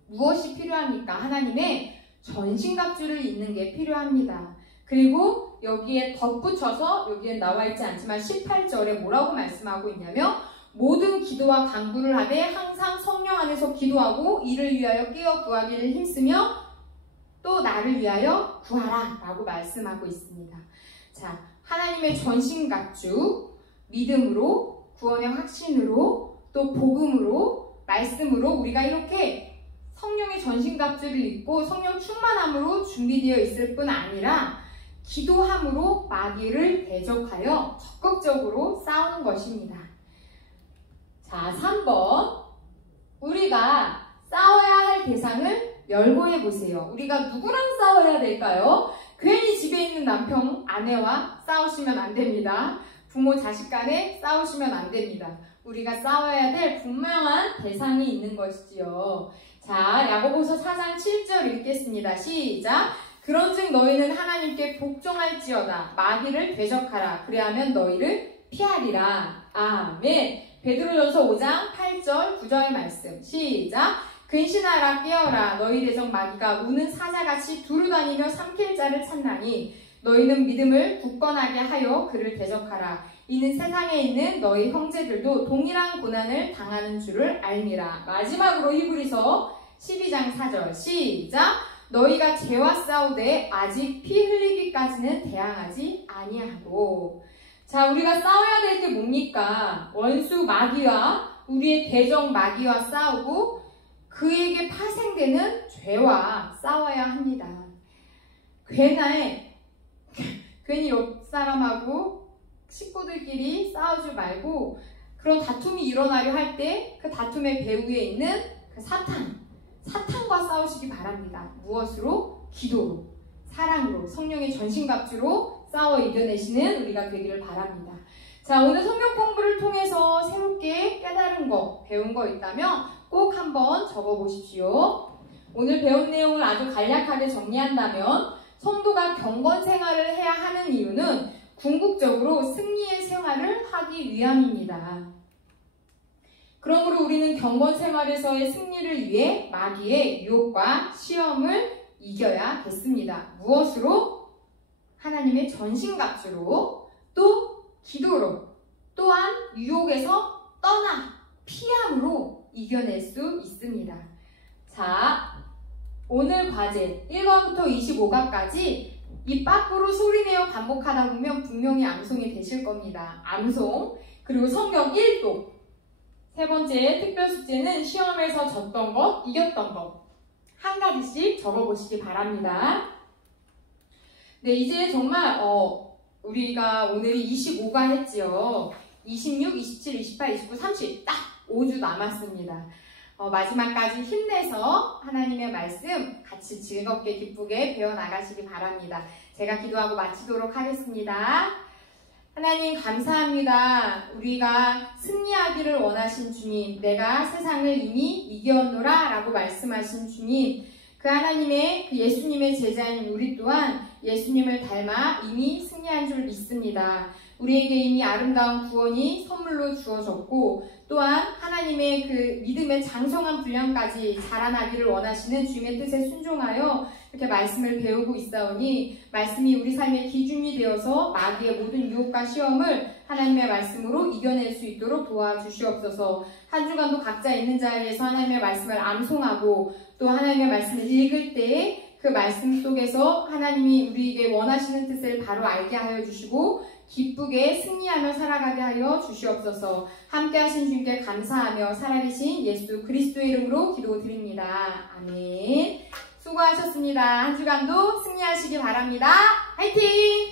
무엇이 필요합니까? 하나님의 전신갑주를 입는 게 필요합니다. 그리고 여기에 덧붙여서 여기에 나와 있지 않지만 18절에 뭐라고 말씀하고 있냐면 모든 기도와 간구를 하되 항상 성령 안에서 기도하고 이를 위하여 깨어 구하기를 힘쓰며 또 나를 위하여 구하라 라고 말씀하고 있습니다. 자, 하나님의 전신갑주 믿음으로 구원의 확신으로 또 복음으로 말씀으로 우리가 이렇게 성령의 전신갑주를 입고 성령 충만함으로 준비되어 있을 뿐 아니라 기도함으로 마귀를 대적하여 적극적으로 싸우는 것입니다. 자, 3번. 우리가 싸워야 할 대상을 열거해 보세요. 우리가 누구랑 싸워야 될까요? 괜히 집에 있는 남편, 아내와 싸우시면 안 됩니다. 부모, 자식 간에 싸우시면 안 됩니다. 우리가 싸워야 될 분명한 대상이 있는 것이지요. 자, 야고보서 4장 7절 읽겠습니다. 시작! 그런즉 너희는 하나님께 복종할지어다. 마귀를 대적하라. 그래야면 너희를 피하리라. 아멘. 베드로전서 5장 8절 9절의 말씀. 시작! 근신하라 깨어라. 너희 대적 마귀가 우는 사자같이 두루다니며 삼킬 자를 찾나니 너희는 믿음을 굳건하게 하여 그를 대적하라. 이는 세상에 있는 너희 형제들도 동일한 고난을 당하는 줄을 알미라. 마지막으로 히브리서 12장 4절 시작! 너희가 죄와 싸우되 아직 피 흘리기까지는 대항하지 아니하고. 자, 우리가 싸워야 될 게 뭡니까? 원수 마귀와 우리의 대적 마귀와 싸우고 그에게 파생되는 죄와 싸워야 합니다. 괜히 옆 사람하고 식구들끼리 싸우지 말고 그런 다툼이 일어나려 할 때 그 다툼의 배후에 있는 그 사탄과 싸우시기 바랍니다. 무엇으로? 기도로, 사랑으로, 성령의 전신갑주로 싸워 이겨내시는 우리가 되기를 바랍니다. 자, 오늘 성경 공부를 통해서 새롭게 깨달은 거, 배운 거 있다면 꼭 한번 적어보십시오. 오늘 배운 내용을 아주 간략하게 정리한다면 성도가 경건 생활을 해야 하는 이유는 궁극적으로 승리의 생활을 하기 위함입니다. 그러므로 우리는 경건 생활에서의 승리를 위해 마귀의 유혹과 시험을 이겨야겠습니다. 무엇으로? 하나님의 전신갑주로, 또 기도로, 또한 유혹에서 떠나 피함으로 이겨낼 수 있습니다. 자, 오늘 과제 1과부터 25과까지 입 밖으로 소리내어 반복하다 보면 분명히 암송이 되실 겁니다. 암송, 그리고 성경 1독. 세 번째 특별 숙제는 시험에서 졌던 것, 이겼던 것. 한 가지씩 적어보시기 바랍니다. 네, 이제 정말 우리가 오늘이 25가 했지요. 26, 27, 28, 29, 30 딱 5주 남았습니다. 마지막까지 힘내서 하나님의 말씀 같이 즐겁게 기쁘게 배워나가시기 바랍니다. 제가 기도하고 마치도록 하겠습니다. 하나님 감사합니다. 우리가 승리하기를 원하신 주님, 내가 세상을 이미 이겼노라 라고 말씀하신 주님, 그 하나님의 그 예수님의 제자인 우리 또한 예수님을 닮아 이미 승리한 줄 믿습니다. 우리에게 이미 아름다운 구원이 선물로 주어졌고 또한 하나님의 그 믿음의 장성한 분량까지 자라나기를 원하시는 주님의 뜻에 순종하여 이렇게 말씀을 배우고 있사오니 말씀이 우리 삶의 기준이 되어서 마귀의 모든 유혹과 시험을 하나님의 말씀으로 이겨낼 수 있도록 도와주시옵소서. 한 주간도 각자 있는 자리에서 하나님의 말씀을 암송하고 또 하나님의 말씀을 읽을 때에 그 말씀 속에서 하나님이 우리에게 원하시는 뜻을 바로 알게 하여 주시고 기쁘게 승리하며 살아가게 하여 주시옵소서. 함께 하신 주님께 감사하며 살아계신 예수 그리스도의 이름으로 기도드립니다. 아멘. 수고하셨습니다. 한 주간도 승리하시기 바랍니다. 화이팅!